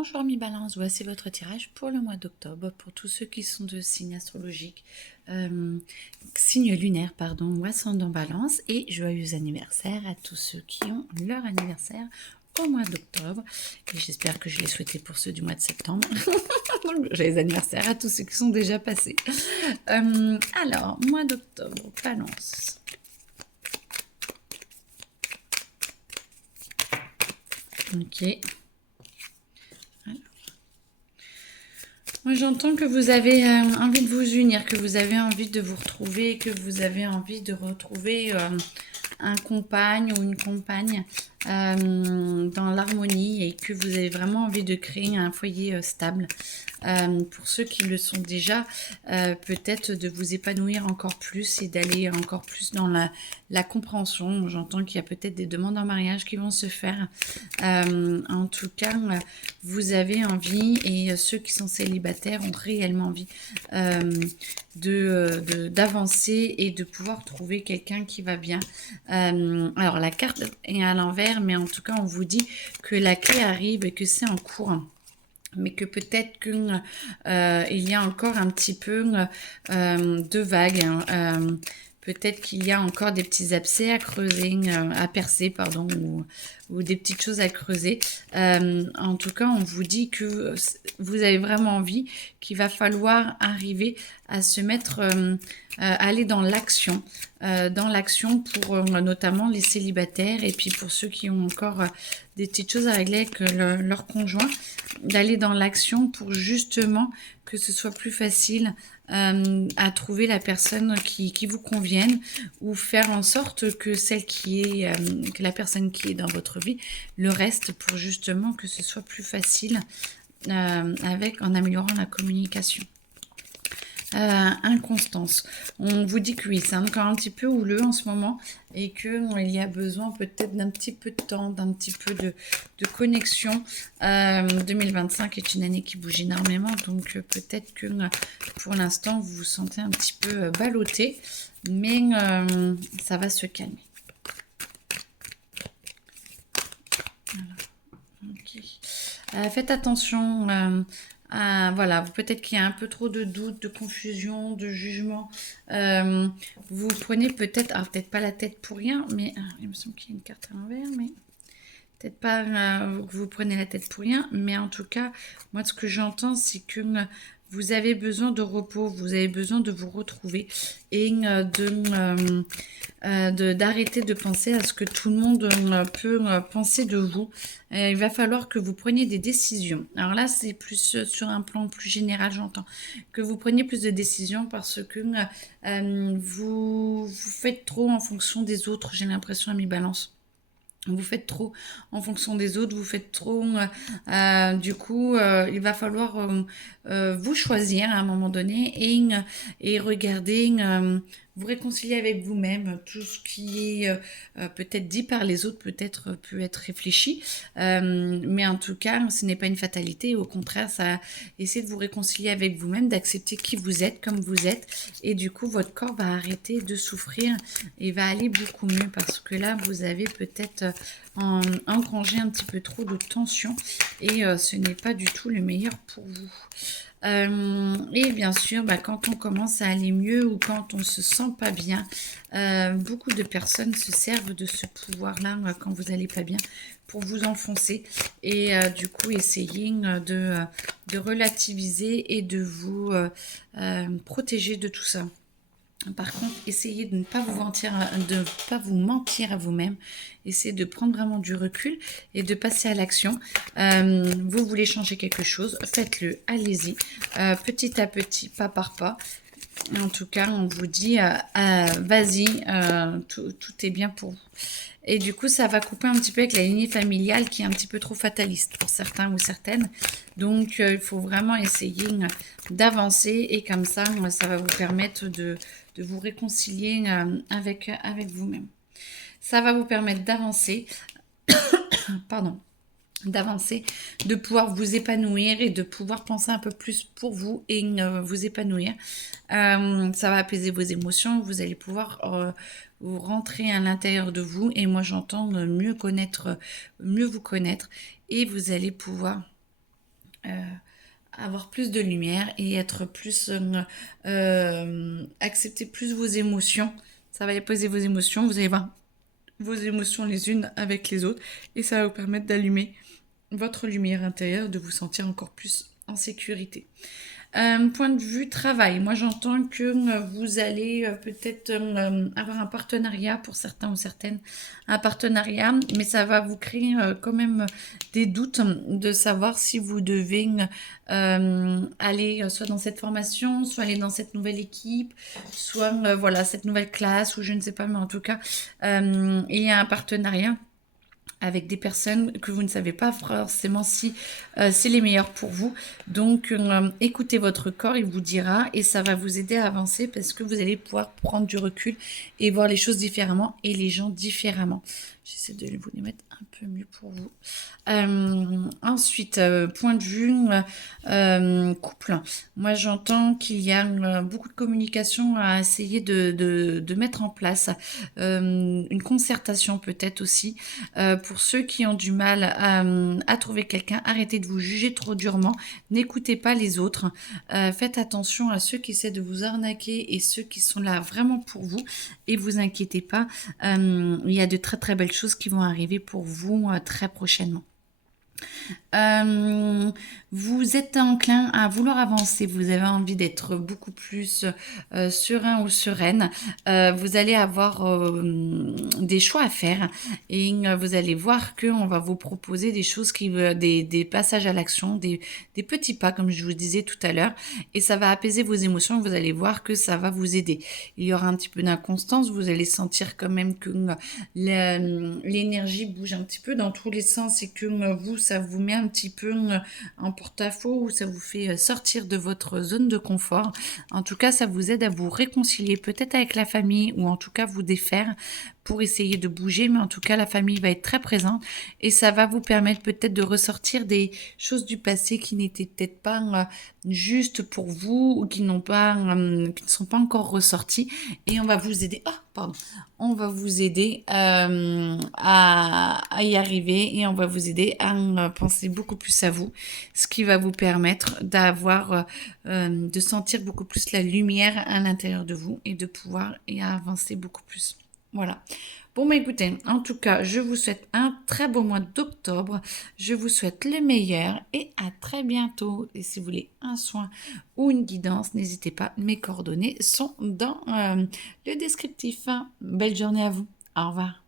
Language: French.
Bonjour mi balance, voici votre tirage pour le mois d'octobre pour tous ceux qui sont de signes astrologiques, signe lunaire pardon, ou ascendant balance, et joyeux anniversaire à tous ceux qui ont leur anniversaire au mois d'octobre, et j'espère que je l'ai souhaité pour ceux du mois de septembre. Donc joyeux anniversaire à tous ceux qui sont déjà passés. Alors, mois d'octobre, balance. Ok. Moi, j'entends que vous avez envie de vous unir, que vous avez envie de vous retrouver, que vous avez envie de retrouver un compagne ou une compagne dans l'harmonie et que vous avez vraiment envie de créer un foyer stable. Pour ceux qui le sont déjà, peut-être de vous épanouir encore plus et d'aller encore plus dans la compréhension. J'entends qu'il y a peut-être des demandes en mariage qui vont se faire. En tout cas, vous avez envie, et ceux qui sont célibataires ont réellement envie d'avancer et de pouvoir trouver quelqu'un qui va bien. Alors la carte est à l'envers, mais en tout cas on vous dit que la clé arrive et que c'est en cours, mais que peut-être qu'il y a encore un petit peu de vagues, hein. Peut-être qu'il y a encore des petits abcès à creuser, à percer, pardon, ou des petites choses à creuser. En tout cas, on vous dit que vous avez vraiment envie, qu'il va falloir arriver à se mettre, aller dans l'action pour notamment les célibataires, et puis pour ceux qui ont encore des petites choses à régler avec leur conjoint, d'aller dans l'action pour justement que ce soit plus facile à trouver la personne qui vous convienne, ou faire en sorte que que la personne qui est dans votre vie le reste, pour justement que ce soit plus facile en améliorant la communication. Inconstance. On vous dit que oui, c'est encore un petit peu houleux en ce moment et qu'il y a besoin peut-être d'un petit peu de temps, d'un petit peu de connexion. 2025 est une année qui bouge énormément, donc peut-être que pour l'instant vous vous sentez un petit peu ballotté, mais ça va se calmer. Voilà. Okay. Faites attention. Voilà, peut-être qu'il y a un peu trop de doutes, de confusion, de jugement. Vous prenez peut-être, alors peut-être pas la tête pour rien, mais il me semble qu'il y a une carte à l'envers, mais peut-être pas que vous prenez la tête pour rien, mais en tout cas, moi ce que j'entends, c'est que vous avez besoin de repos, vous avez besoin de vous retrouver et d'arrêter de penser à ce que tout le monde peut penser de vous. Il va falloir que vous preniez des décisions. Alors là, c'est plus sur un plan plus général, j'entends. Que vous preniez plus de décisions parce que vous faites trop en fonction des autres, j'ai l'impression, à mi-balance. Vous faites trop en fonction des autres, vous faites trop. Du coup, il va falloir vous choisir à un moment donné et regarder, vous réconcilier avec vous-même. Tout ce qui est peut-être dit par les autres peut être réfléchi, mais en tout cas, ce n'est pas une fatalité. Au contraire, ça essayez de vous réconcilier avec vous-même, d'accepter qui vous êtes comme vous êtes, et du coup, votre corps va arrêter de souffrir et va aller beaucoup mieux, parce que là, vous avez peut-être engrangé un petit peu trop de tension et ce n'est pas du tout le meilleur pour vous. Et bien sûr, quand on commence à aller mieux ou quand on se sent pas bien, beaucoup de personnes se servent de ce pouvoir-là quand vous n'allez pas bien pour vous enfoncer et du coup essayer de relativiser et de vous protéger de tout ça. Par contre, essayez de ne pas vous mentir à vous-même. Essayez de prendre vraiment du recul et de passer à l'action. Vous voulez changer quelque chose, faites-le, allez-y, petit à petit, pas par pas. En tout cas, on vous dit, vas-y, tout est bien pour vous. Et du coup, ça va couper un petit peu avec la lignée familiale qui est un petit peu trop fataliste pour certains ou certaines. Donc, il faut vraiment essayer d'avancer et comme ça va vous permettre de vous réconcilier avec vous-même. Ça va vous permettre d'avancer, pardon, de pouvoir vous épanouir et de pouvoir penser un peu plus pour vous et vous épanouir. Ça va apaiser vos émotions, vous allez pouvoir vous rentrer à l'intérieur de vous, et moi j'entends mieux vous connaître, et vous allez pouvoir euh, avoir plus de lumière et être plus accepter plus vos émotions. Ça va poser vos émotions, vous allez voir vos émotions les unes avec les autres et ça va vous permettre d'allumer votre lumière intérieure, de vous sentir encore plus en sécurité. Point de vue travail, moi j'entends que vous allez peut-être avoir un partenariat pour certains ou certaines, un partenariat, mais ça va vous créer quand même des doutes de savoir si vous devez aller soit dans cette formation, soit aller dans cette nouvelle équipe, soit voilà cette nouvelle classe ou je ne sais pas, mais en tout cas il y a un partenariat avec des personnes que vous ne savez pas forcément si c'est les meilleurs pour vous. Donc, écoutez votre corps, il vous dira et ça va vous aider à avancer parce que vous allez pouvoir prendre du recul et voir les choses différemment et les gens différemment. J'essaie de vous les mettre un peu mieux pour vous. Ensuite, point de vue couple. Moi, j'entends qu'il y a beaucoup de communication à essayer de mettre en place. Une concertation peut-être aussi. Pour ceux qui ont du mal à trouver quelqu'un, arrêtez de vous juger trop durement. N'écoutez pas les autres. Faites attention à ceux qui essaient de vous arnaquer et ceux qui sont là vraiment pour vous. Et vous inquiétez pas, il y a de très très belles choses qui vont arriver pour vous très prochainement. Vous êtes enclin à vouloir avancer, vous avez envie d'être beaucoup plus serein ou sereine, vous allez avoir des choix à faire et vous allez voir qu'on va vous proposer des choses des passages à l'action, des petits pas comme je vous disais tout à l'heure et ça va apaiser vos émotions, vous allez voir que ça va vous aider. Il y aura un petit peu d'inconstance, vous allez sentir quand même que l'énergie bouge un petit peu dans tous les sens et que vous, ça vous met un petit peu en porte-à-faux ou ça vous fait sortir de votre zone de confort. En tout cas, ça vous aide à vous réconcilier peut-être avec la famille ou en tout cas vous défaire pour essayer de bouger, mais en tout cas la famille va être très présente et ça va vous permettre peut-être de ressortir des choses du passé qui n'étaient peut-être pas justes pour vous ou qui n'ont pas, qui ne sont pas encore ressorties et on va vous aider. Oh, pardon. On va vous aider à y arriver et on va vous aider à penser beaucoup plus à vous, ce qui va vous permettre de sentir beaucoup plus la lumière à l'intérieur de vous et de pouvoir y avancer beaucoup plus. Voilà. Bon, bah écoutez, en tout cas, je vous souhaite un très beau mois d'octobre. Je vous souhaite le meilleur et à très bientôt. Et si vous voulez un soin ou une guidance, n'hésitez pas. Mes coordonnées sont dans le descriptif. Belle journée à vous. Au revoir.